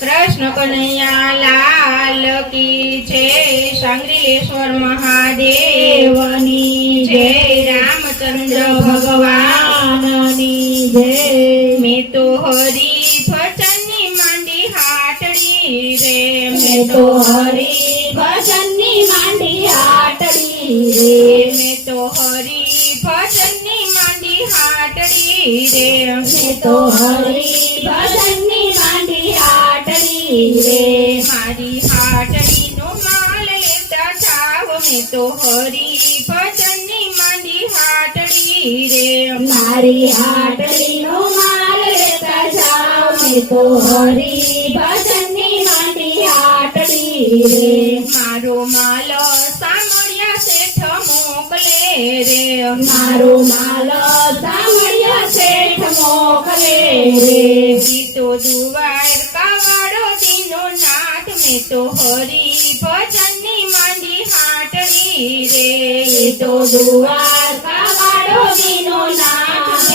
कृष्ण कन्हैया लाल की जय। सांग्रिलेश्वर महादेवनी जय। रामचंद्र भगवाननी जय। मैं तो हरि भजननी मांडी हाटड़ी रे। मैं तो हरि भजननी मांडी हाटड़ी रे। मैं तो हरि भजननी मांडी हाटड़ी रे। मैं तो हरि भजननी मांडी हाटड़ी रे। मारी हाटड़ी नो माल लेता जाओ। मैं तो हरि भजननी मांडी हाटड़ी रे। मारी हाटड़ी नो माल लेता जाओ। मैं तो हरि भजननी मांडी हाटड़ी रे। मारो माल सामरिया सेठ मोकले रे। मारो माल सामरिया सेठ मोकले रे। तो दुवार कावाड़ो दीनो नाथ। में तो हरि भजननी मांडी हाटड़ी रे। तो दुवार कावाड़ो दीनो नाथ।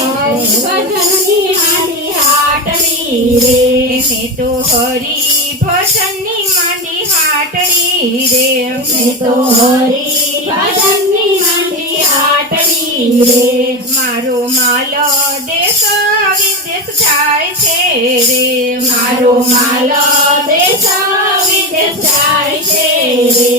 भजननी मांडी हाटड़ी रे। में तो हरि भजननी मांडी हाटड़ी रे। में तो हरि भजननी मांडी हाटड़ी रे। मारो मालो देश विदेश जाय छे रे। मारो मालो देश विदेश जाय छे रे।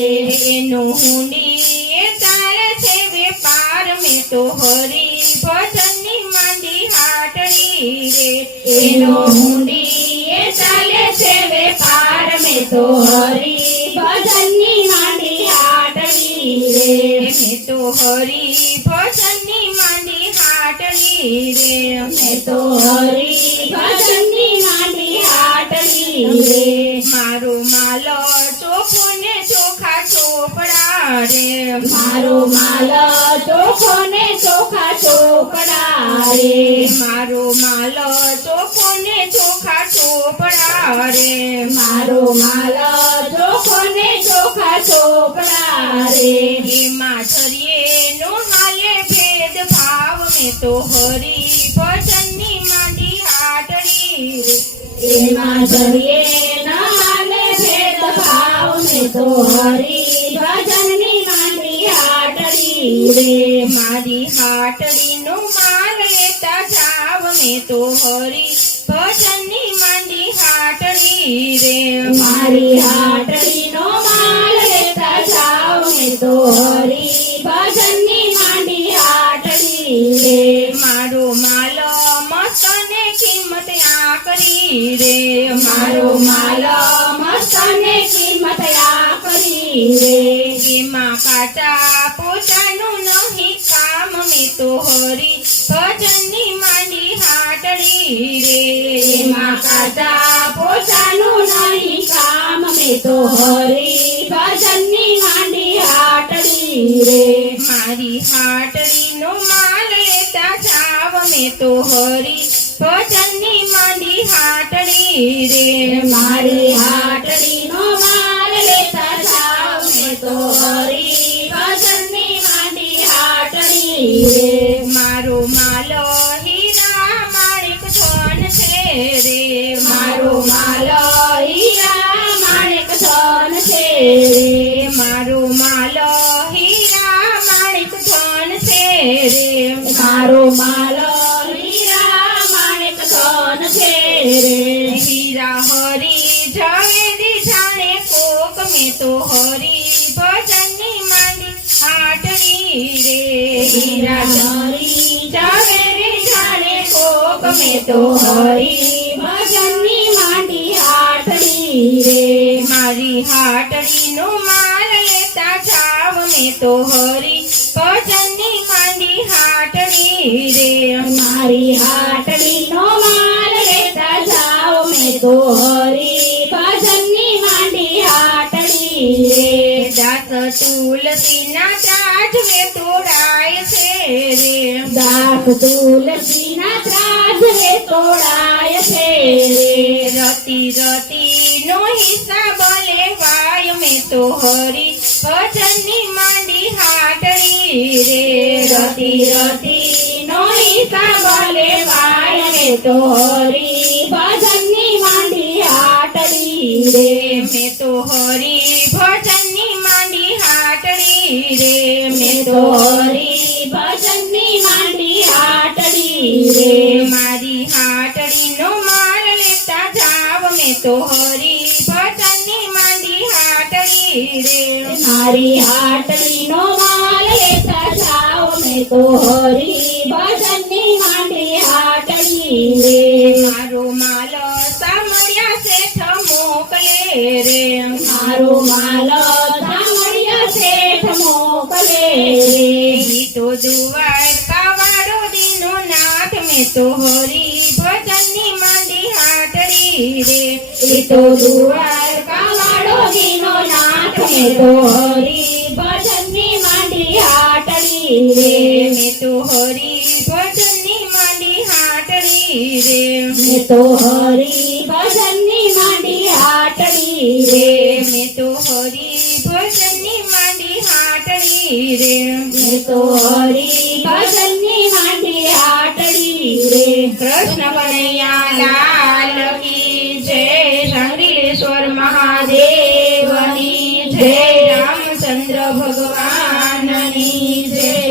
एनो हुंडी ए चाले छे वेपार। में तो हरि भजननी मांडी हाटड़ी रे। एनो हुंडी ए चाले छे वेपार। में तो हरि भजननी मांडी हाटड़ी रे। में तो हरि भजननी मांडी हाटड़ी रे। में तो हरि भजननी मांडी हाटड़ी रे। मारो मालो चोखो ने चोखा चोपड़ा रे। मारो मालो चोखो ने चोखा चोपड़ा रे। मारो मालो चोखो ने चोखा चोपड़ा रे। मारो मालो चोखो ने चोखा चोपड़ा रे। माछरिये नो हाले भेद भाव। में तो हरि भजननी मांडी हाटड़ी रे। माछरिये न हाले भेद भाव। में तो हरि भजननी मांडी हाटड़ी रे। मारी हाटड़ी नो माल लेता जाव। में तो हरि भजननी मांडी हाटड़ी रे। मारी हाटड़ी नो माल लेता जाव। में तो हरि भजननी मांडी हाटड़ी रे। मारो मालो मस्तने किंमत आकरी रे। मारो मालो मस्तने किंमत आकरी रे। एमा काटा पोतानु नहीं काम। में तो हरि भजननी मांडी हाटड़ी रे। एमा काटा पोतानु नहीं काम। में तो हरि भजननी मांडी हाटड़ी रे। मारी हाटड़ी नो माल लेता जाव। में तो हरि भजननी मांडी हाटड़ी रे। मारी हाटड़ी नो माल लेता जाव। में तो हरि भजननी मांडी हाटड़ी रे। मारो मालो हीरा माणिक धन छे रे। मारो मालो हीरा माणिक धन छे रे। मारो मालो हीरा माणिक धन छे रे। मारो मालो हीरा माणिक धन छे रे। हीरा हरि झवेरी जाने कोक। में तो हरि भजननी मांडी हाटड़ी रे। हीरा हरि झवेरी जाने कोक। में तो हरि भजननी मांडी हाटड़ी रे। मारी हाटड़ी नो माल लेता जाव। में तो हरि भजननी मांडी हाटड़ी रे। मारी हाटड़ी नो माल लेता जाव। में तो हरि भजननी मांडी हाटड़ी रे। दास तुलसी ना ताज में तोड़ाय छे रे। दास तुलसी ना ताज में तोड़ाय छे रे। रति रति नो हिसाब लेवाय। में तो हरि भजननी मांडी हाटड़ी रे। रति रति नो हिसाब लेवाय। में तो हरि भजननी मांडी हाटड़ी રે મેં તો હરી ભજનની માંડી હાટડી રે મેં તો હરી ભજનની માંડી હાટડી રે મારી હાટડીનો માલ લેતા જાવ મેં તો હરી ભજનની માંડી હાટડી રે મારી હાટડીનો માલ લેતા જાવ મેં તો હરી ભજનની માંડી હાટડી રે મારો માલ સામળિયા શેઠ મોકલે રે મારો માલ સામળિયા શેઠ મોકલે રે ઈ તો દ્વારકા વાળો દીનો નાથ મેં તો હરી ભજનની માંડી હાટડી રે ઈ તો દ્વારકા વાળો દીનો નાથ મેં તો હરી ભજનની માંડી હાટડી રે મેં તો હરી ભજનની માંડી હાટડી રે મેં તો હરી ભજનની માંડી હાટડી રે મેં તો હરી ભજનની માંડી હાટડી રે મેં તો હરી ભજનની માંડી હાટડી રે કૃષ્ણ કનૈયા લાલ કી જય શંકરેશ્વર મહાદેવની જય